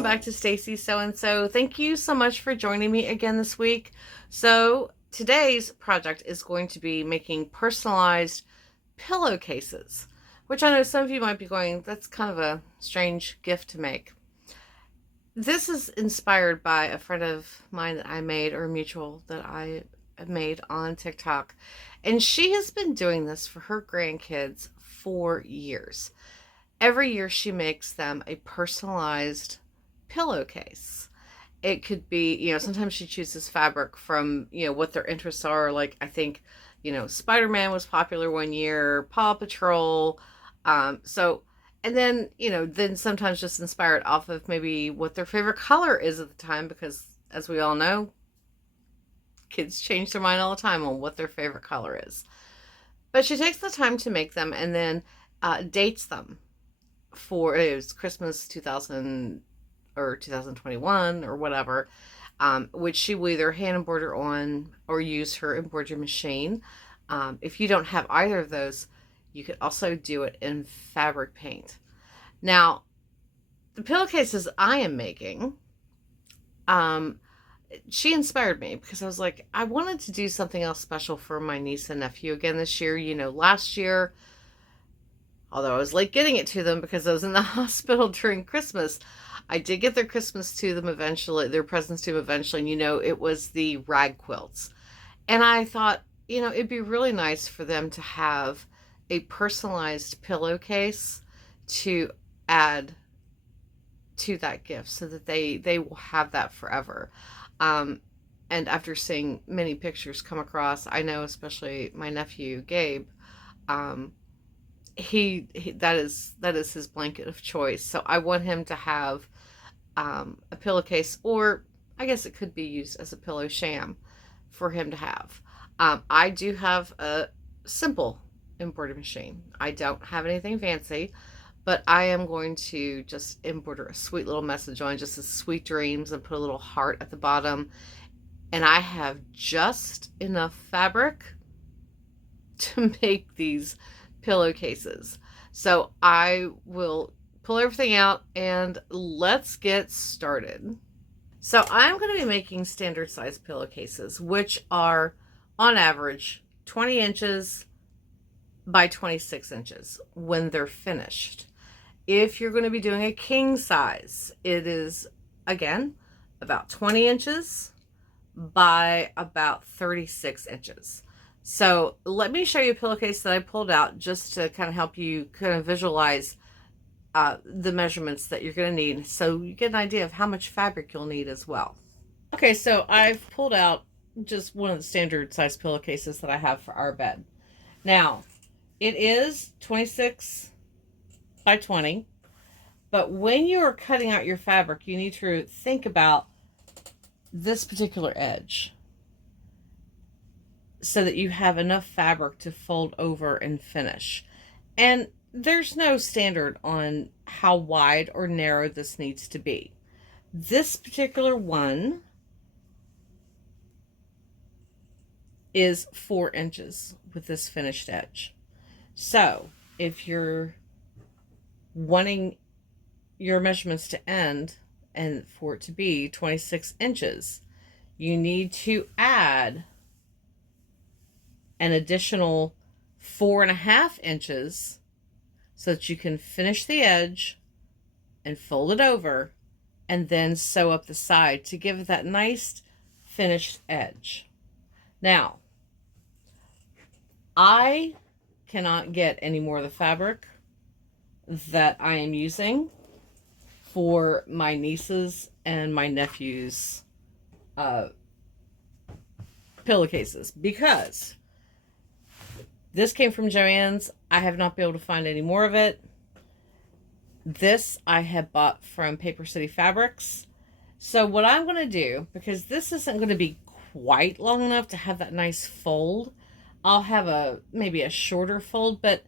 welcome back to Stacy So-and-so. Thank you so much for joining me again this week. So today's project is going to be making personalized pillowcases, which I know some of you might be going, that's kind of a strange gift to make. This is inspired by a friend of mine that I made, or a mutual that I made on TikTok. And she has been doing this for her grandkids for years. Every year she makes them a personalized pillowcase. It could be, sometimes she chooses fabric from, what their interests are. Like, I think, Spider-Man was popular one year, Paw Patrol. So, and then, then sometimes just inspired off of maybe what their favorite color is at the time, because as we all know, kids change their mind all the time on what their favorite color is. But she takes the time to make them and then dates them for, it was Christmas 2000 or 2021 or whatever, which she will either hand embroider on or use her embroidery machine. If you don't have either of those, you could also do it in fabric paint. Now, the pillowcases I am making, she inspired me because I was like, I wanted to do something else special for my niece and nephew again this year. Last year, although I was late getting it to them because I was in the hospital during Christmas, I did get their Christmas to them eventually, their presents to them eventually, and it was the rag quilts. And I thought, it'd be really nice for them to have a personalized pillowcase to add to that gift so that they will have that forever. And after seeing many pictures come across, I know especially my nephew Gabe, he that is his blanket of choice. So I want him to have a pillowcase, or I guess it could be used as a pillow sham for him to have. I do have a simple embroidery machine. I don't have anything fancy, but I am going to just embroider a sweet little message on, just as sweet dreams, and put a little heart at the bottom. And I have just enough fabric to make these pillowcases. So I will pull everything out and let's get started. So I'm going to be making standard size pillowcases, which are on average 20 inches by 26 inches when they're finished. If you're going to be doing a king size, it is, again, about 20 inches by about 36 inches. So let me show you a pillowcase that I pulled out just to kind of help you kind of visualize the measurements that you're going to need, so you get an idea of how much fabric you'll need as well. Okay, so I've pulled out just one of the standard size pillowcases that I have for our bed. Now, it is 26 by 20, but when you're cutting out your fabric, you need to think about this particular edge so that you have enough fabric to fold over and finish. And there's no standard on how wide or narrow this needs to be. This particular one is 4 inches with this finished edge. So if you're wanting your measurements to end and for it to be 26 inches, you need to add an additional 4.5 inches so that you can finish the edge and fold it over and then sew up the side to give it that nice finished edge. Now, I cannot get any more of the fabric that I am using for my nieces and my nephews' pillowcases, because this came from Joann's. I have not been able to find any more of it. This I had bought from Paper City Fabrics. So what I'm going to do, because this isn't going to be quite long enough to have that nice fold, I'll have maybe a shorter fold. But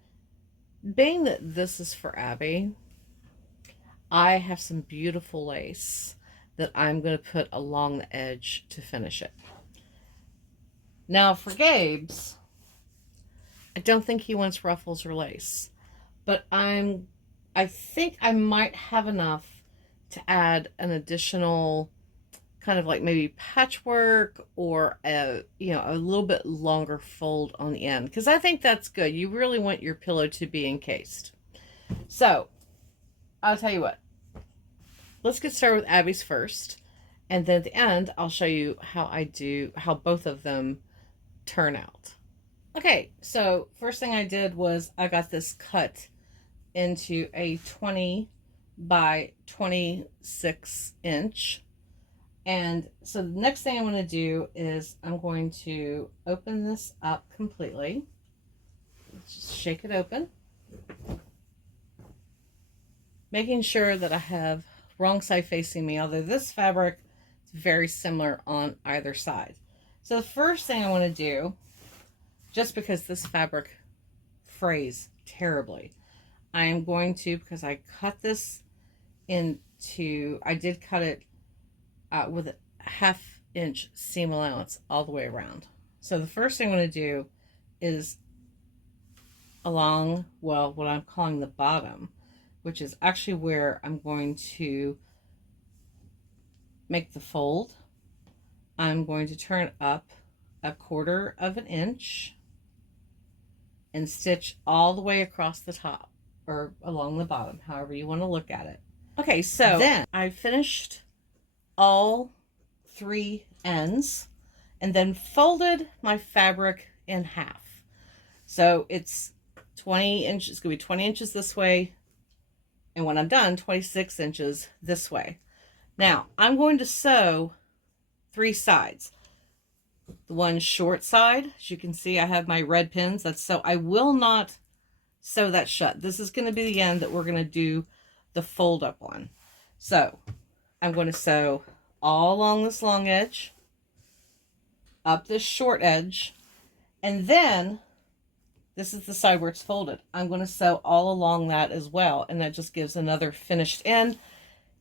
being that this is for Abby, I have some beautiful lace that I'm going to put along the edge to finish it. Now for Gabe's, I don't think he wants ruffles or lace, but I think I might have enough to add an additional kind of like maybe patchwork or a a little bit longer fold on the end, because I think that's good. You really want your pillow to be encased. So I'll tell you what, let's get started with Abby's first, and then at the end I'll show you how both of them turn out. Okay, so first thing I did was I got this cut into a 20 by 26 inch. And so the next thing I'm going to do is I'm going to open this up completely. Just shake it open. Making sure that I have wrong side facing me, although this fabric is very similar on either side. So the first thing I want to do, just because this fabric frays terribly, I am going to, because I cut this into, I did cut it with a 1/2 inch seam allowance all the way around. So the first thing I'm going to do is along, well, what I'm calling the bottom, which is actually where I'm going to make the fold. I'm going to turn up 1/4 inch and stitch all the way across the top or along the bottom, however you want to look at it. Okay, so then I finished all 3 ends and then folded my fabric in half. So it's 20 inches, it's going to be 20 inches this way, and when I'm done, 26 inches this way. Now I'm going to sew 3 sides. The one short side, as you can see, I have my red pins. So I will not sew that shut. This is going to be the end that we're going to do the fold up on. So I'm going to sew all along this long edge, up this short edge, and then this is the side where it's folded. I'm going to sew all along that as well, and that just gives another finished end.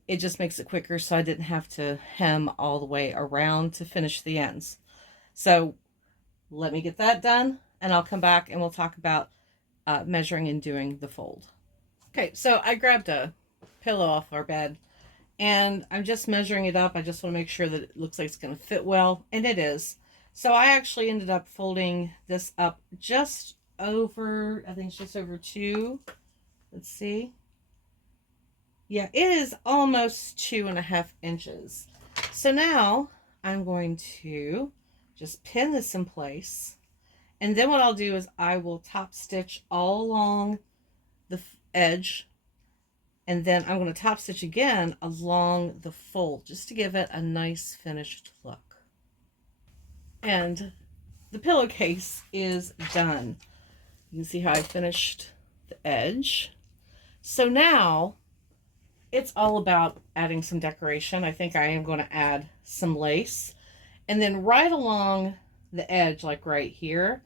It just makes it quicker, so I didn't have to hem all the way around to finish the ends. So let me get that done, and I'll come back and we'll talk about measuring and doing the fold. Okay, so I grabbed a pillow off our bed, and I'm just measuring it up. I just want to make sure that it looks like it's going to fit well, and it is. So I actually ended up folding this up just over, I think it's just over 2. Let's see. Yeah, it is almost 2.5 inches. So now I'm going to just pin this in place. And then what I'll do is I will top stitch all along the edge. And then I'm going to top stitch again along the fold just to give it a nice finished look. And the pillowcase is done. You can see how I finished the edge. So now it's all about adding some decoration. I think I am going to add some lace. And then right along the edge, like right here,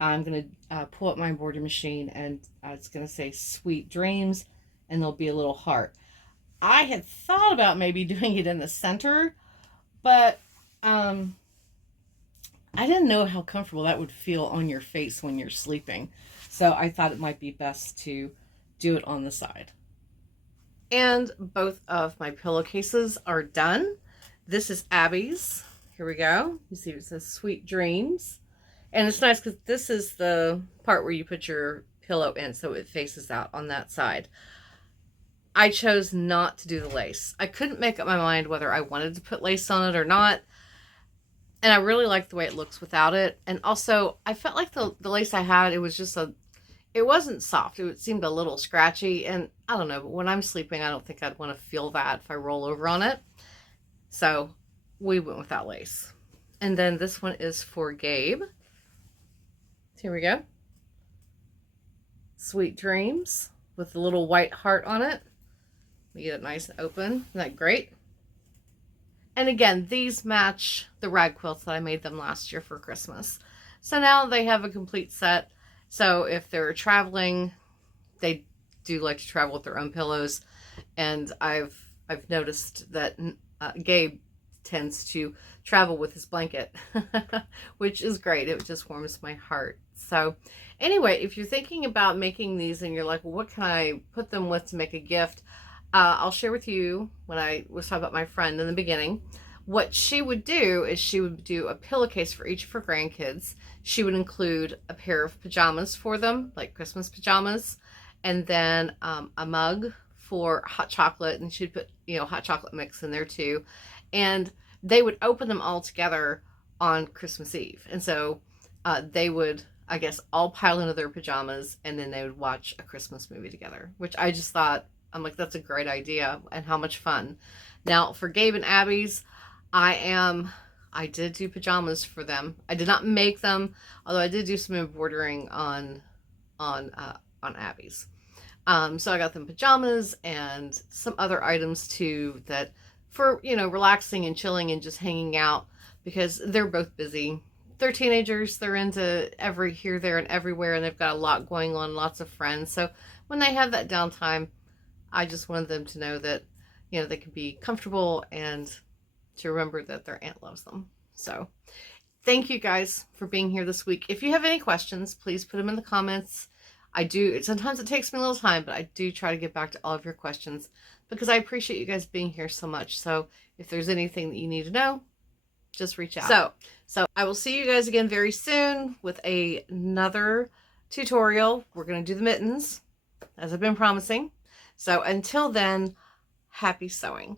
I'm going to pull up my embroidery machine, and it's going to say Sweet Dreams, and there'll be a little heart. I had thought about maybe doing it in the center, but I didn't know how comfortable that would feel on your face when you're sleeping. So I thought it might be best to do it on the side. And both of my pillowcases are done. This is Abby's. Here we go. You see it says Sweet Dreams. And it's nice because this is the part where you put your pillow in, so it faces out on that side. I chose not to do the lace. I couldn't make up my mind whether I wanted to put lace on it or not. And I really liked the way it looks without it. And also, I felt like the lace I had, it was just it wasn't soft. It seemed a little scratchy. And I don't know, but when I'm sleeping, I don't think I'd want to feel that if I roll over on it. So we went without lace. And then this one is for Gabe. Here we go. Sweet Dreams with the little white heart on it. We get it nice and open. Isn't that great? And again, these match the rag quilts that I made them last year for Christmas. So now they have a complete set. So if they're traveling, they do like to travel with their own pillows. And I've noticed that Gabe tends to travel with his blanket, which is great. It just warms my heart. So anyway, if you're thinking about making these and you're like, well, what can I put them with to make a gift? I'll share with you when I was talking about my friend in the beginning. What she would do is she would do a pillowcase for each of her grandkids. She would include a pair of pajamas for them, like Christmas pajamas, and then a mug for hot chocolate, and she'd put, hot chocolate mix in there too. And they would open them all together on Christmas Eve. And so they would, I guess, all pile into their pajamas, and then they would watch a Christmas movie together, which I just thought, I'm like, that's a great idea, and how much fun. Now, for Gabe and Abby's, I did do pajamas for them. I did not make them, although I did do some embroidering on Abby's. So I got them pajamas and some other items too, that for, relaxing and chilling and just hanging out, because they're both busy. They're teenagers. They're into here, there, and everywhere, and they've got a lot going on, lots of friends. So when they have that downtime, I just wanted them to know that, they can be comfortable and to remember that their aunt loves them. So thank you guys for being here this week. If you have any questions, please put them in the comments. Sometimes it takes me a little time, but I do try to get back to all of your questions because I appreciate you guys being here so much. So if there's anything that you need to know, just reach out. So I will see you guys again very soon with another tutorial. We're going to do the mittens, as I've been promising. So until then, happy sewing.